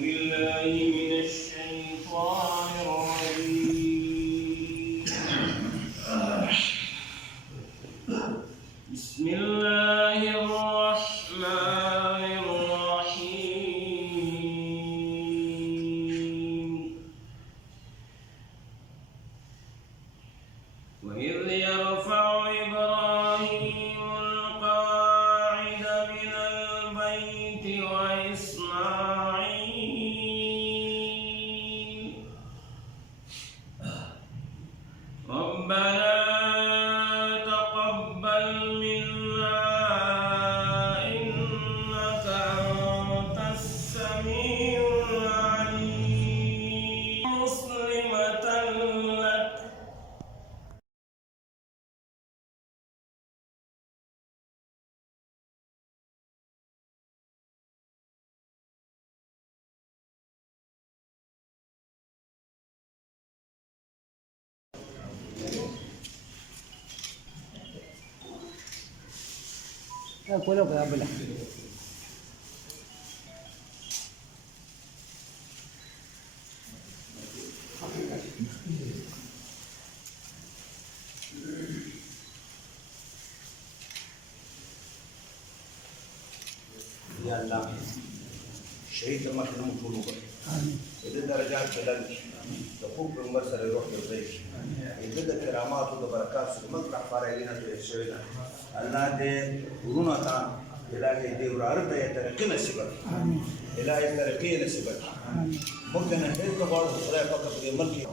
بالله من الشيطان الرجيم. بسم الله الرحمن الرحيم. وإذ يرفع إبراهيم القواعد من البيت وإسماعيل ربنا تقبل منا إنك أنت السميع العليم. مسلمة لك Quello che la bella. يا الله شهيد ما كنا مفروض إذا درجات كلامك تفوق بالمرسل يروح بالغيش إذا كرامات وبركات مطرح فارعينا تشهينا الله ده ورونا تا إلهي دي ورارد يترقينا سبب إلهي ترقينا سبب ممكن أن تقول خلاص فقط بالملك